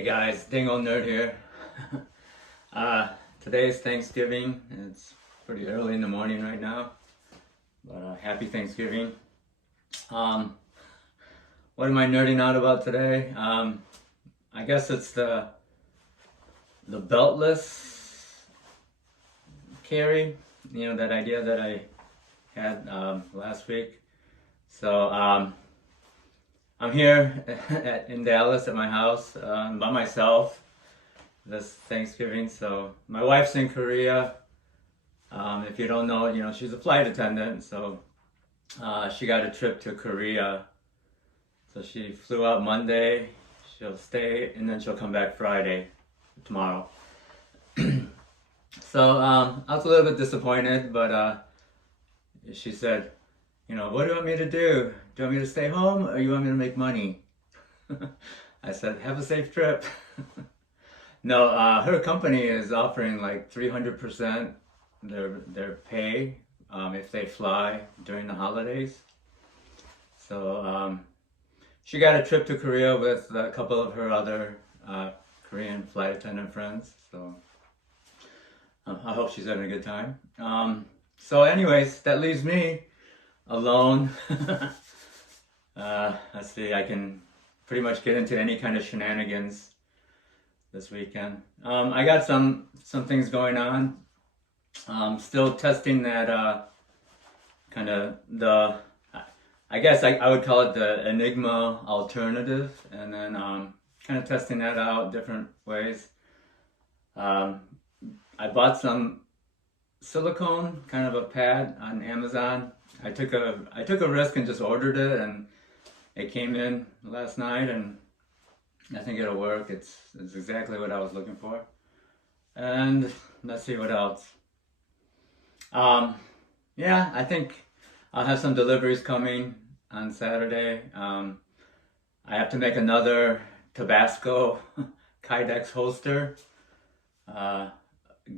Hey guys, Dingo Nerd here. Today is Thanksgiving. It's pretty early in the morning right now, but happy Thanksgiving. What am I nerding out about today? I guess it's the Beltless carry. You know, that idea that I had last week. So I'm here in Dallas at my house by myself this Thanksgiving. So my wife's in Korea. If you don't know, you know, she's a flight attendant. So she got a trip to Korea. So she flew out Monday. She'll stay and then she'll come back Friday, tomorrow. So I was a little bit disappointed, but she said, you know, what do you want me to do? Do you want me to stay home or you want me to make money? I said, have a safe trip. No, her company is offering like 300% their pay if they fly during the holidays. So she got a trip to Korea with a couple of her other Korean flight attendant friends. So I hope she's having a good time. So anyways, that leaves me alone. Let's see, I can pretty much get into any kind of shenanigans this weekend. I got some things going on. Still testing that kind of I guess I would call it the Enigma alternative, and then kind of testing that out different ways. I bought some silicone, kind of a pad on Amazon. I took a risk and just ordered it, and it came in last night, and I think it'll work. It's exactly what I was looking for. And let's see what else. Yeah, I think I'll have some deliveries coming on Saturday. I have to make another Tabasco Kydex holster.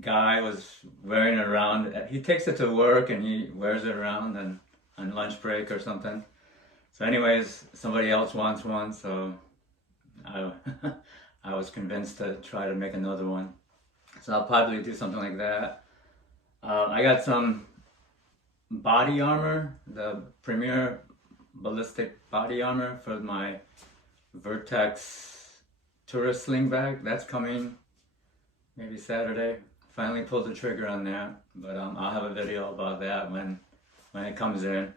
Guy was wearing it around. He takes it to work and he wears it around and on lunch break or something. So anyways, somebody else wants one, so I was convinced to try to make another one. So I'll probably do something like that. I got some body armor, the Premier ballistic body armor for my Vertex tourist sling bag. That's coming maybe Saturday. Finally pulled the trigger on that, but I'll have a video about that when it comes in.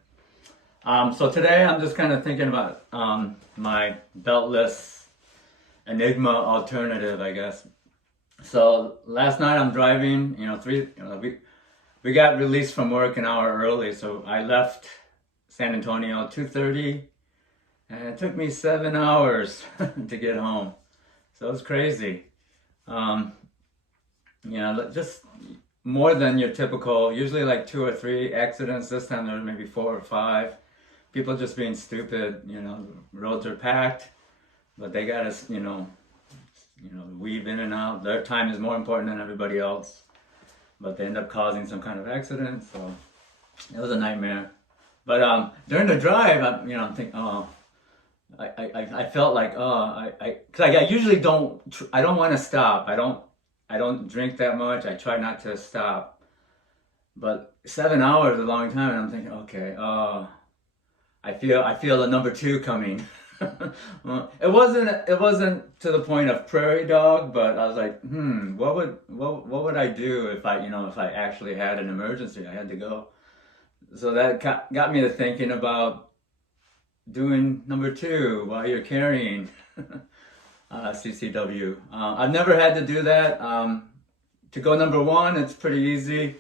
So today I'm just kind of thinking about my beltless Enigma alternative, I guess. So last night I'm driving, we got released from work an hour early, so I left San Antonio 2:30, and it took me 7 hours to get home. So it's crazy. Just more than your typical, usually like 2 or 3 accidents. This time there were maybe 4 or 5. People just being stupid, roads are packed, but they got us, weave in and out. Their time is more important than everybody else, but they end up causing some kind of accident, so it was a nightmare. But during the drive, I'm thinking, I felt like, because I usually I don't want to stop. I don't drink that much. I try not to stop. But 7 hours is a long time, and I'm thinking, okay, I feel a number 2 coming. Well, it wasn't to the point of prairie dog, but I was like, what would I do if I actually had an emergency? I had to go. So that got me to thinking about doing number 2 while you're carrying. CCW. I've never had to do that. To go number 1, it's pretty easy.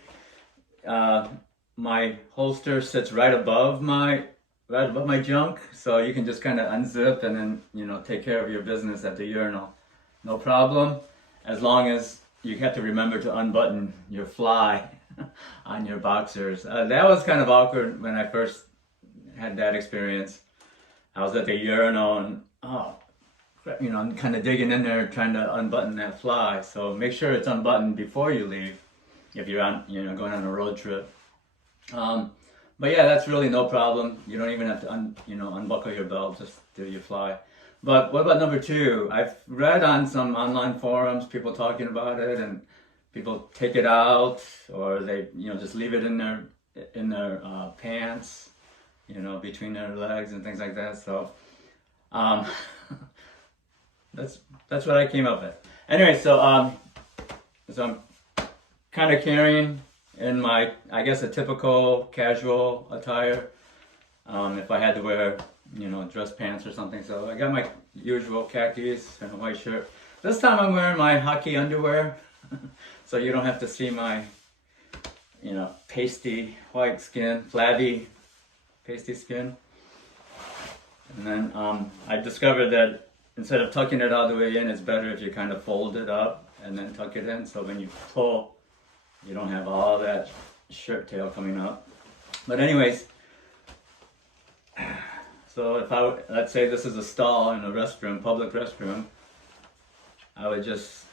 My holster sits right above my junk, so you can just kind of unzip and then take care of your business at the urinal. No problem, as long as you have to remember to unbutton your fly on your boxers. That was kind of awkward when I first had that experience. I was at the urinal and I'm kind of digging in there trying to unbutton that fly. So make sure it's unbuttoned before you leave if you're going on a road trip. But yeah, that's really no problem. You don't even have to unbuckle your belt, just do your fly. But what about number two? I've read on some online forums people talking about it, and people take it out, or they just leave it in their pants, between their legs and things like that. So um, that's what I came up with. Anyway, so I'm kind of carrying in my, I guess, a typical casual attire. If I had to wear, dress pants or something. So I got my usual khakis and a white shirt. This time I'm wearing my hockey underwear, so you don't have to see my, pasty white skin, flabby, pasty skin. And then I discovered that instead of tucking it all the way in, it's better if you kind of fold it up and then tuck it in. So when you pull, you don't have all that shirt tail coming up. But anyways, so if let's say this is a stall in a restroom, public restroom, I would just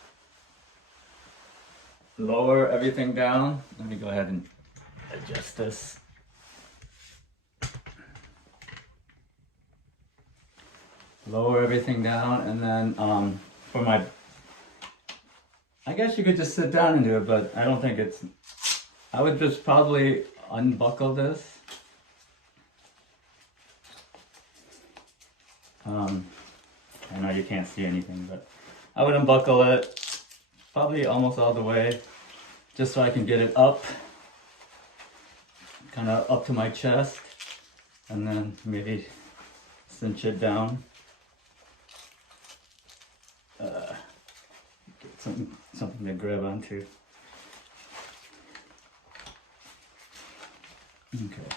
lower everything down. Let me go ahead and adjust this. Lower everything down, and then for my, I guess you could just sit down and do it, but I don't think I would just probably unbuckle this. I know you can't see anything, but I would unbuckle it probably almost all the way, just so I can get it up, kind of up to my chest, and then maybe cinch it down. Get something to grab onto. Okay,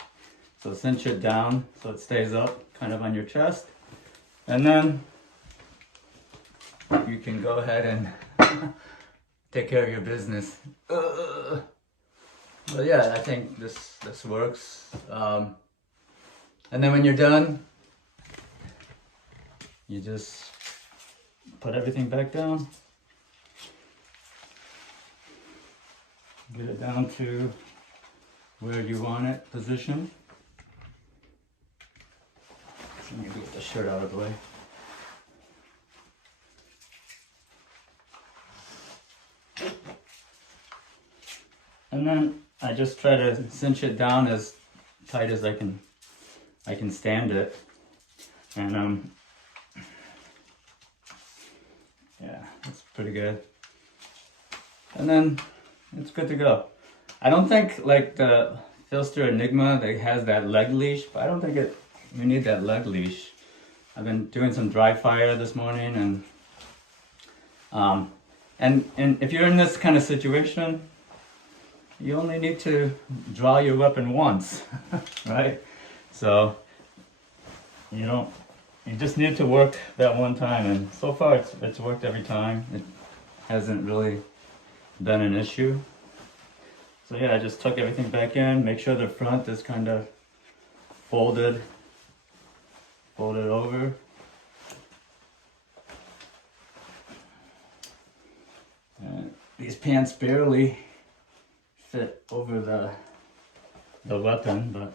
so cinch it down so it stays up kind of on your chest, and then you can go ahead and take care of your business. But yeah, I think this works. And then when you're done, you just put everything back down. Get it down to where you want it positioned. So let me get the shirt out of the way. And then I just try to cinch it down as tight as I can stand it. And yeah, that's pretty good. And then it's good to go. I don't think like the Phlster Enigma that has that leg leash, but I don't think you need that leg leash. I've been doing some dry fire this morning, and if you're in this kind of situation, you only need to draw your weapon once, right? So you just need to work that one time, and so far it's worked every time. It hasn't really been an issue. So yeah, I just tuck everything back in, make sure the front is kind of folded over. And these pants barely fit over the weapon, but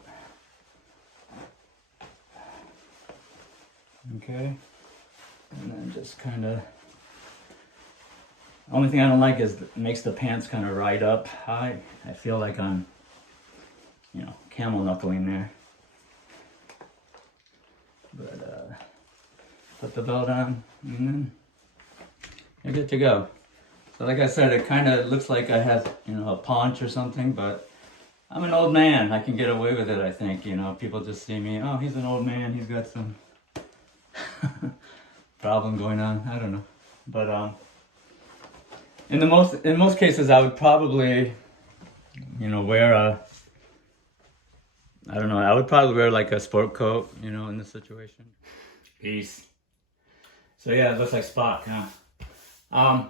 okay. And then just kind of, only thing I don't like is it makes the pants kind of ride up high. I feel like I'm, camel knuckling there. But put the belt on, and then you're good to go. So like I said, it kind of looks like I have, a paunch or something, but I'm an old man. I can get away with it, I think. People just see me, oh, he's an old man, he's got some problem going on. I don't know. But in most cases, I would probably, wear I would probably wear like a sport coat, in this situation. Peace. So yeah, it looks like Spock, huh?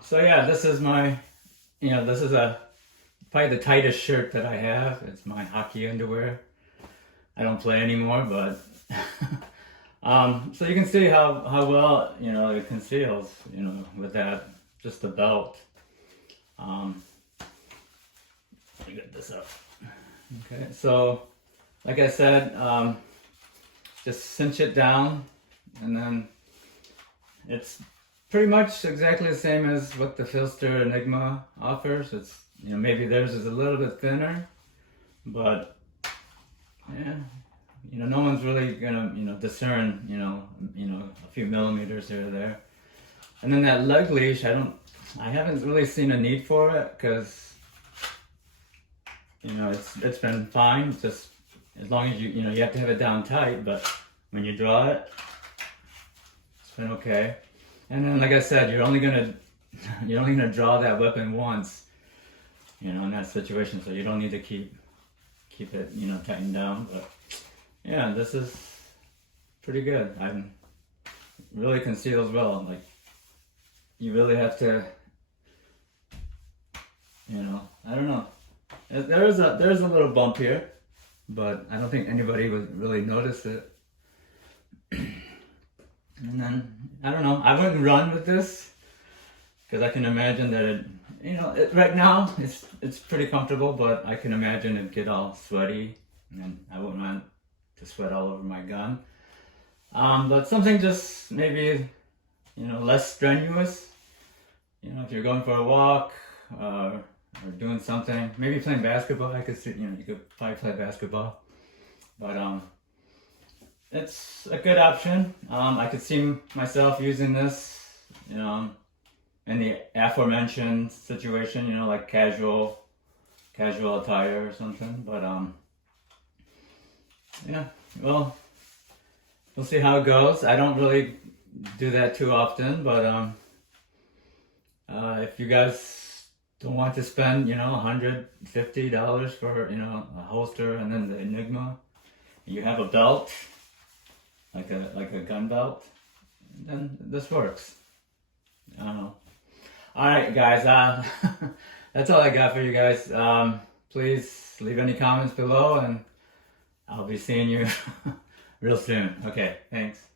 So yeah, this is my, this is probably the tightest shirt that I have. It's my hockey underwear. I don't play anymore, but so you can see how well, it conceals, with that, just the belt. Let me get this up. Okay, so like I said, just cinch it down, and then it's pretty much exactly the same as what the Phlster Enigma offers. It's, you know, maybe theirs is a little bit thinner, but yeah, you know, no one's really gonna, you know, discern, you know, a few millimeters here or there. And then that lug leash, I haven't really seen a need for it because, you know, it's been fine. It's just as long as you know, you have to have it down tight, but when you draw it, it's been okay. And then, like I said, you're only gonna draw that weapon once, you know, in that situation. So you don't need to keep it, you know, tightened down. But yeah, this is pretty good. I really conceals well. Like, you really have to, you know, I don't know. There's a little bump here, but I don't think anybody would really notice it. And then, I don't know, I wouldn't run with this because I can imagine that it, you know, right now it's pretty comfortable, but I can imagine it'd get all sweaty and I wouldn't want to sweat all over my gun. But something just maybe, you know, less strenuous. You know, if you're going for a walk or doing something, maybe playing basketball, I could see, you know, you could probably play basketball. But it's a good option. I could see myself using this, you know, in the aforementioned situation, you know, like casual attire or something. But yeah, well, we'll see how it goes. I don't really do that too often, but if you guys don't want to spend, you know, $150 for, you know, a holster and then the Enigma, you have a belt, like a gun belt, then this works. I don't know. Alright guys, that's all I got for you guys. Please leave any comments below and I'll be seeing you real soon. Okay, thanks.